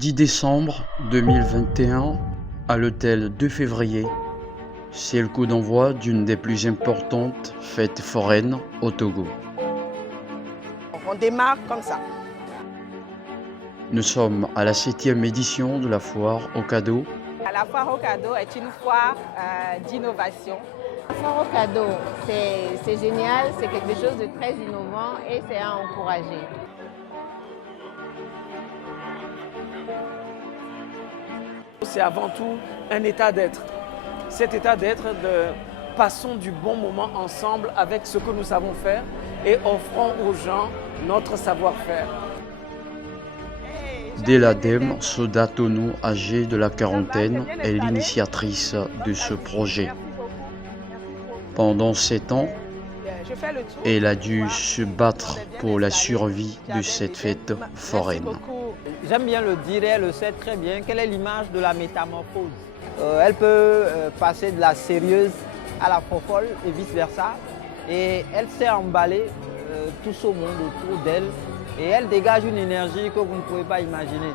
10 décembre 2021, à l'hôtel 2 février, c'est le coup d'envoi d'une des plus importantes fêtes foraines au Togo. On démarre comme ça. Nous sommes à la 7e édition de la foire aux cadeaux. La foire aux cadeaux est une foire d'innovation. La foire aux cadeaux, c'est génial, c'est quelque chose de très innovant et c'est à encourager. C'est avant tout un état d'être. Cet état d'être de passons du bon moment ensemble avec ce que nous savons faire et offrons aux gens notre savoir-faire. Dès l'ADEME, Soda Tonou, âgée de la quarantaine, est l'initiatrice de ce projet. Pendant 7 ans, elle a dû se battre pour la survie de cette fête foraine. J'aime bien le dire, elle le sait très bien, quelle est l'image de la métamorphose. Elle peut passer de la sérieuse à la fofolle et vice-versa. Et elle sait emballer tout ce monde autour d'elle. Et elle dégage une énergie que vous ne pouvez pas imaginer.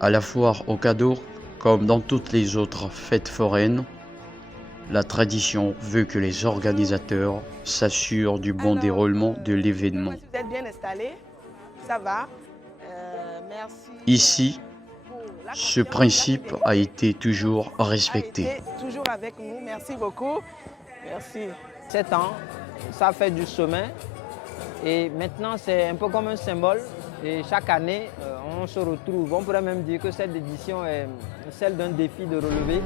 À la foire aux cadeaux, comme dans toutes les autres fêtes foraines, la tradition veut que les organisateurs s'assurent du bon déroulement de l'événement. Vous êtes bien installés, ça va. Merci. Ici, ce principe a été toujours respecté. Toujours avec nous, merci beaucoup. Merci. 7 ans, ça fait du chemin. Et maintenant, c'est un peu comme un symbole. Et chaque année, on se retrouve. On pourrait même dire que cette édition est celle d'un défi de relever.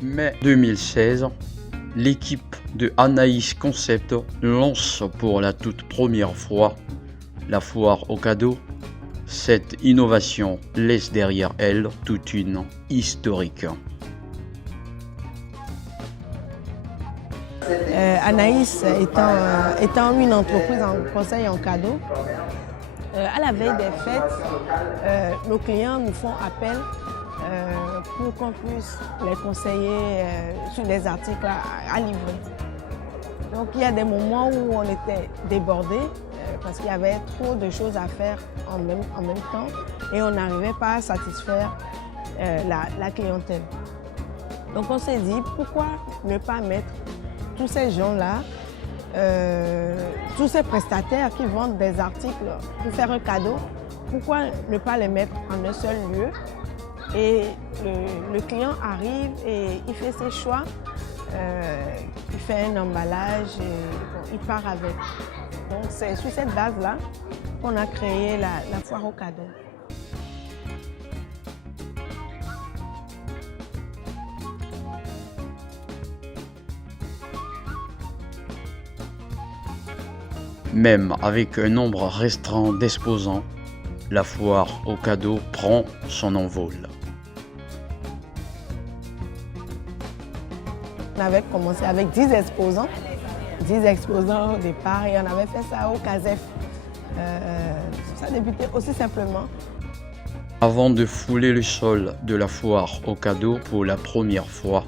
Mai 2016, l'équipe de Anaïs Concept lance pour la toute première fois la foire aux cadeaux. Cette innovation laisse derrière elle toute une historique. Anaïs étant une entreprise en conseil en cadeaux, à la veille des fêtes, nos clients nous font appel pour qu'on puisse les conseiller sur des articles à livrer. Donc il y a des moments où on était débordés parce qu'il y avait trop de choses à faire en même temps et on n'arrivait pas à satisfaire la clientèle. Donc on s'est dit pourquoi ne pas mettre tous ces gens-là, tous ces prestataires qui vendent des articles pour faire un cadeau, pourquoi ne pas les mettre en un seul lieu? Et le client arrive et il fait ses choix, il fait un emballage et bon, il part avec. Donc c'est sur cette base-là qu'on a créé la foire aux cadeaux. Même avec un nombre restreint d'exposants, la foire aux cadeaux prend son envol. On avait commencé avec 10 exposants au départ et on avait fait ça au CASEF. Ça débutait aussi simplement. Avant de fouler le sol de la foire aux cadeaux pour la première fois,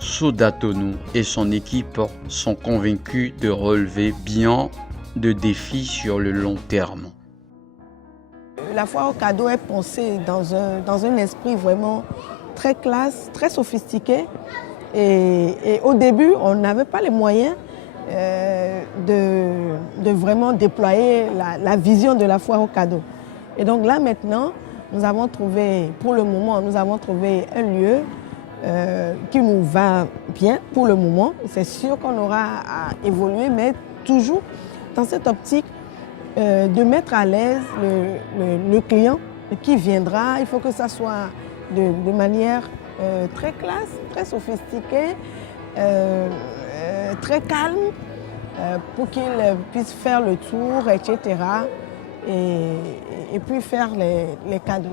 Soda Tonou et son équipe sont convaincus de relever bien de défis sur le long terme. La foire aux cadeaux est pensée dans un esprit vraiment très classe, très sophistiqué. Et au début, on n'avait pas les moyens de vraiment déployer la vision de la foire aux cadeaux. Et donc là maintenant, pour le moment, nous avons trouvé un lieu qui nous va bien pour le moment. C'est sûr qu'on aura à évoluer, mais toujours dans cette optique de mettre à l'aise le client qui viendra. Il faut que ça soit de manière très classe, très sophistiquée, très calme, pour qu'il puisse faire le tour, etc. Et puis faire les cadeaux.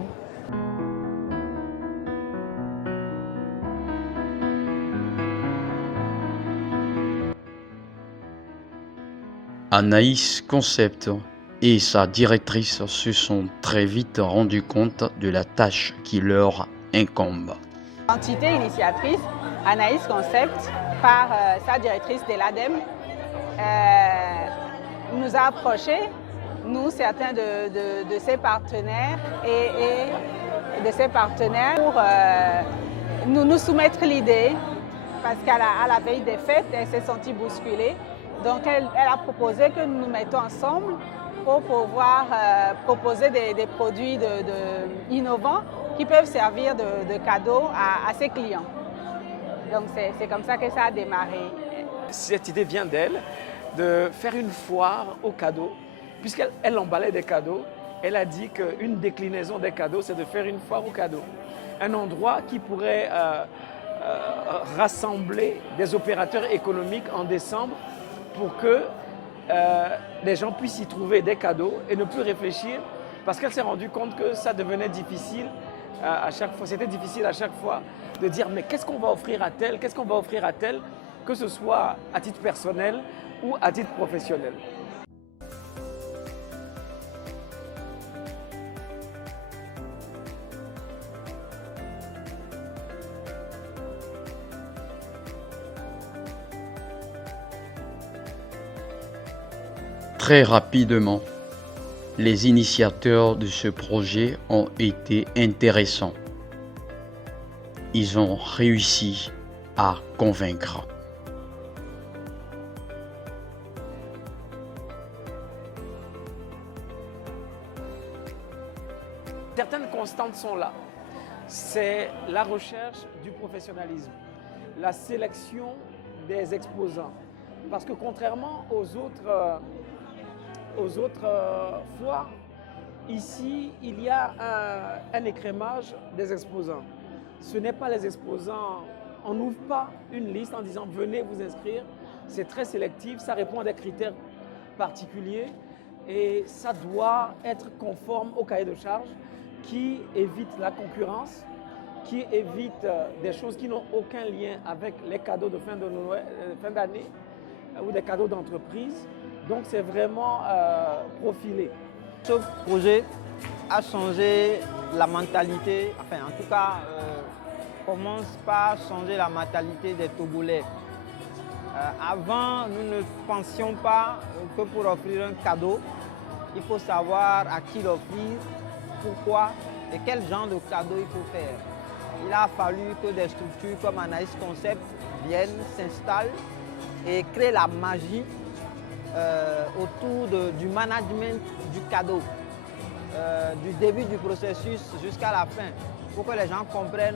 Anaïs Concept et sa directrice se sont très vite rendus compte de la tâche qui leur incombe. Entité initiatrice, Anaïs Concept, par sa directrice de l'ADEME, nous a approchés, nous, certains de ses partenaires et de ses partenaires, pour nous soumettre l'idée, parce qu'à la veille des fêtes, elle s'est sentie bousculée. Donc, elle a proposé que nous nous mettons ensemble pour pouvoir proposer des produits innovants qui peuvent servir de cadeaux à ses clients. Donc, c'est comme ça que ça a démarré. Cette idée vient d'elle, de faire une foire aux cadeaux. Puisqu'elle emballait des cadeaux, elle a dit qu'une déclinaison des cadeaux, c'est de faire une foire aux cadeaux. Un endroit qui pourrait rassembler des opérateurs économiques en décembre pour que les gens puissent y trouver des cadeaux et ne plus réfléchir, parce qu'elle s'est rendue compte que ça devenait difficile à chaque fois. C'était difficile à chaque fois de dire mais qu'est-ce qu'on va offrir à tel, qu'est-ce qu'on va offrir à tel, que ce soit à titre personnel ou à titre professionnel. Très rapidement, les initiateurs de ce projet ont été intéressants. Ils ont réussi à convaincre. Certaines constantes sont là. C'est la recherche du professionnalisme, la sélection des exposants. Parce que contrairement aux autres foires, ici, il y a un écrémage des exposants. Ce n'est pas les exposants, on n'ouvre pas une liste en disant venez vous inscrire. C'est très sélectif, ça répond à des critères particuliers et ça doit être conforme au cahier de charges qui évite la concurrence, qui évite des choses qui n'ont aucun lien avec les cadeaux de fin d'année ou des cadeaux d'entreprise. Donc c'est vraiment profilé. Ce projet a changé la mentalité, enfin en tout cas commence par changer la mentalité des Togolais. Avant, nous ne pensions pas que pour offrir un cadeau, il faut savoir à qui l'offrir, pourquoi et quel genre de cadeau il faut faire. Il a fallu que des structures comme Anaïs Concept viennent, s'installent et créent la magie autour du management du cadeau, du début du processus jusqu'à la fin, pour que les gens comprennent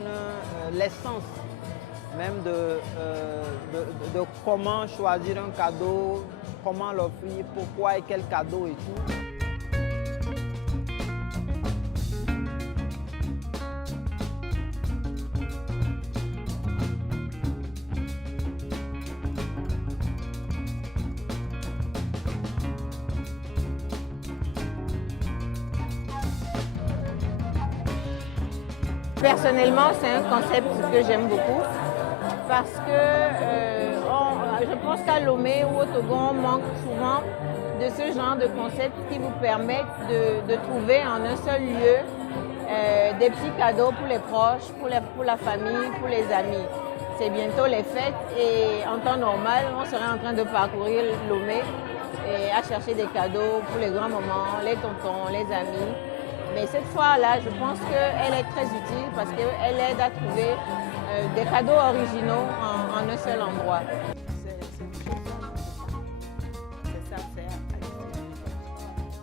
l'essence même de comment choisir un cadeau, comment l'offrir, pourquoi et quel cadeau et tout. Personnellement, c'est un concept que j'aime beaucoup parce que je pense qu'à Lomé ou au Togo, on manque souvent de ce genre de concept qui vous permettent de trouver en un seul lieu des petits cadeaux pour les proches, pour la famille, pour les amis. C'est bientôt les fêtes et en temps normal, on serait en train de parcourir Lomé et à chercher des cadeaux pour les grands moments, les tontons, les amis. Mais cette fois-là, je pense qu'elle est très utile parce qu'elle aide à trouver des cadeaux originaux en un seul endroit.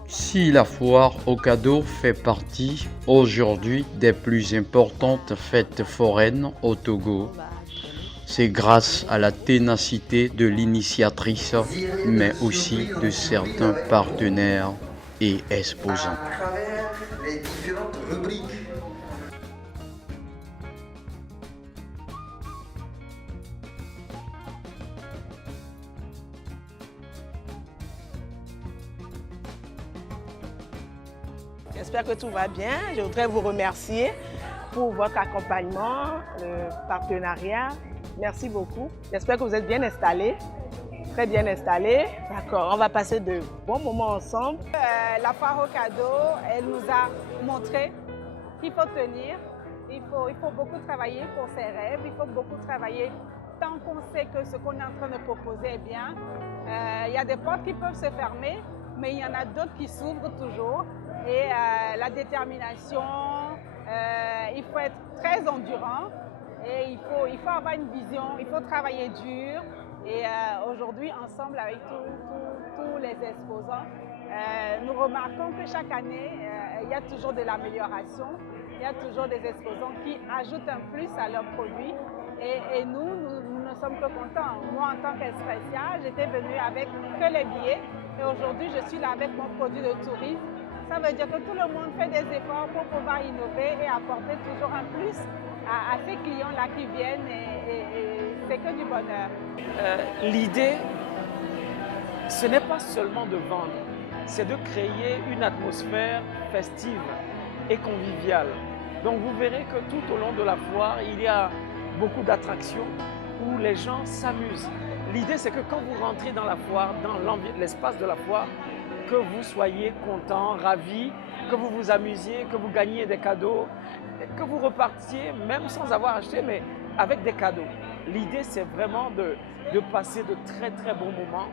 Si la foire aux cadeaux fait partie aujourd'hui des plus importantes fêtes foraines au Togo, c'est grâce à la ténacité de l'initiatrice, mais aussi de certains partenaires et exposants. Les différentes rubriques. J'espère que tout va bien. Je voudrais vous remercier pour votre accompagnement, le partenariat. Merci beaucoup. J'espère que vous êtes bien installés. Très bien installés. D'accord, on va passer de bons moments ensemble. La foire aux cadeaux, elle nous a montré qu'il faut tenir Il faut beaucoup travailler pour ses rêves, il faut beaucoup travailler tant qu'on sait que ce qu'on est en train de proposer est bien. Il y a des portes qui peuvent se fermer, mais il y en a d'autres qui s'ouvrent toujours. Et la détermination, il faut être très endurant et il faut avoir une vision, il faut travailler dur. Et aujourd'hui, ensemble avec tous les exposants, nous remarquons que chaque année, il y a toujours de l'amélioration. Il y a toujours des exposants qui ajoutent un plus à leurs produits. Et nous ne sommes que contents. Moi, en tant qu'Expressia, j'étais venue avec que les billets. Et aujourd'hui, je suis là avec mon produit de tourisme. Ça veut dire que tout le monde fait des efforts pour pouvoir innover et apporter toujours un plus à ces clients-là qui viennent. Et c'est que du bonheur. L'idée, ce n'est pas seulement de vendre, c'est de créer une atmosphère festive et conviviale. Donc vous verrez que tout au long de la foire, il y a beaucoup d'attractions où les gens s'amusent. L'idée, c'est que quand vous rentrez dans la foire, dans l'espace de la foire, que vous soyez content, ravi, que vous vous amusiez, que vous gagniez des cadeaux, que vous repartiez même sans avoir acheté, mais avec des cadeaux. L'idée, c'est vraiment de passer de très très bons moments,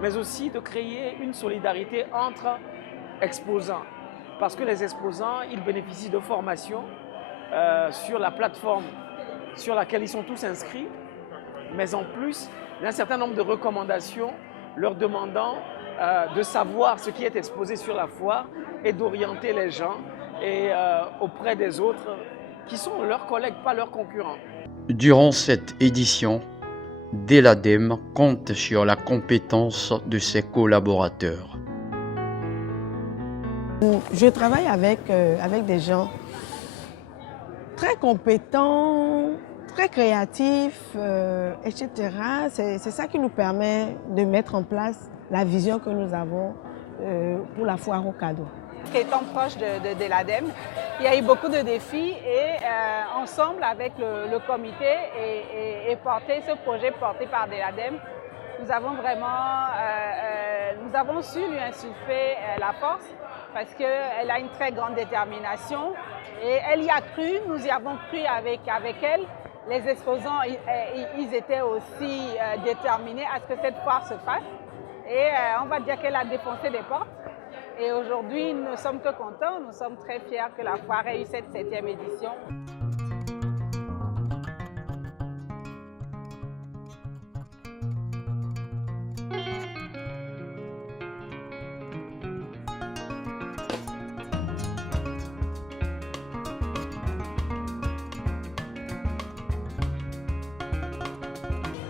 mais aussi de créer une solidarité entre exposants. Parce que les exposants, ils bénéficient de formations sur la plateforme sur laquelle ils sont tous inscrits, mais en plus, il y a un certain nombre de recommandations leur demandant de savoir ce qui est exposé sur la foire et d'orienter les gens auprès des autres qui sont leurs collègues, pas leurs concurrents. Durant cette édition, Deladem compte sur la compétence de ses collaborateurs. Je travaille avec des gens très compétents, très créatifs, etc. C'est ça qui nous permet de mettre en place la vision que nous avons pour la foire aux cadeaux. Étant proche de l'ADEME, il y a eu beaucoup de défis et ensemble avec le comité et porter ce projet porté par l'ADEME, nous avons su lui insuffler la force parce qu'elle a une très grande détermination et elle y a cru, nous y avons cru avec elle. Les exposants, ils étaient aussi déterminés à ce que cette foire se fasse et on va dire qu'elle a défoncé des portes. Et aujourd'hui, nous ne sommes que contents, nous sommes très fiers que la foire ait eu cette 7e édition.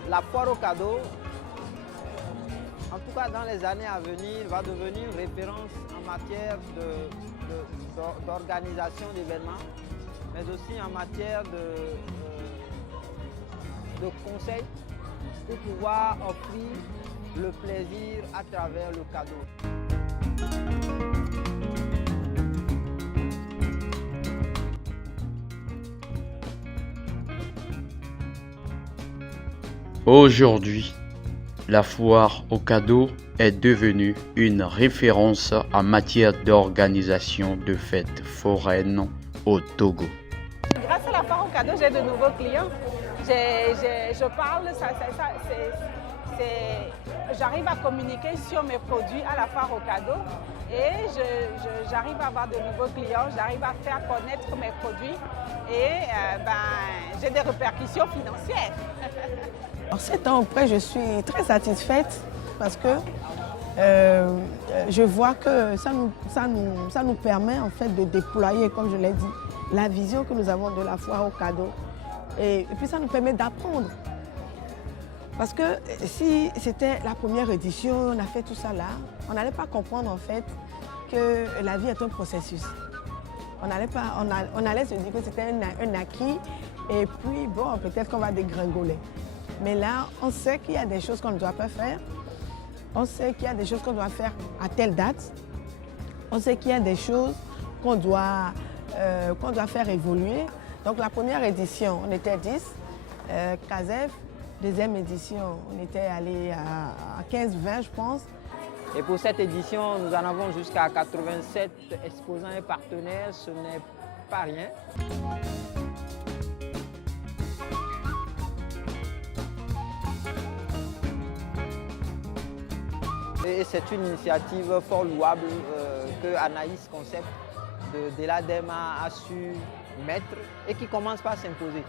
La foire aux cadeaux, en tout cas dans les années à venir, va devenir une référence en matière d'organisation d'événements, mais aussi en matière de conseils pour pouvoir offrir le plaisir à travers le cadeau. Aujourd'hui, la foire aux cadeaux est devenue une référence en matière d'organisation de fêtes foraines au Togo. Grâce à la foire aux cadeaux, j'ai de nouveaux clients. Je parle, j'arrive à communiquer sur mes produits à la foire aux cadeaux et j'arrive à avoir de nouveaux clients, j'arrive à faire connaître mes produits et j'ai des répercussions financières. En 7 ans après, je suis très satisfaite parce que je vois que ça nous permet en fait de déployer, comme je l'ai dit, la vision que nous avons de la foire aux cadeaux. Et puis ça nous permet d'apprendre. Parce que si c'était la première édition, on a fait tout ça là, on n'allait pas comprendre en fait que la vie est un processus. On allait se dire que c'était un acquis et puis bon, peut-être qu'on va dégringoler. Mais là, on sait qu'il y a des choses qu'on ne doit pas faire. On sait qu'il y a des choses qu'on doit faire à telle date. On sait qu'il y a des choses qu'on doit faire évoluer. Donc la première édition, on était 10. CASEF, deuxième édition, on était allé à 15-20, je pense. Et pour cette édition, nous en avons jusqu'à 87 exposants et partenaires. Ce n'est pas rien. Et c'est une initiative fort louable que Anaïs Concept de l'ADEMA a su mettre et qui commence par s'imposer.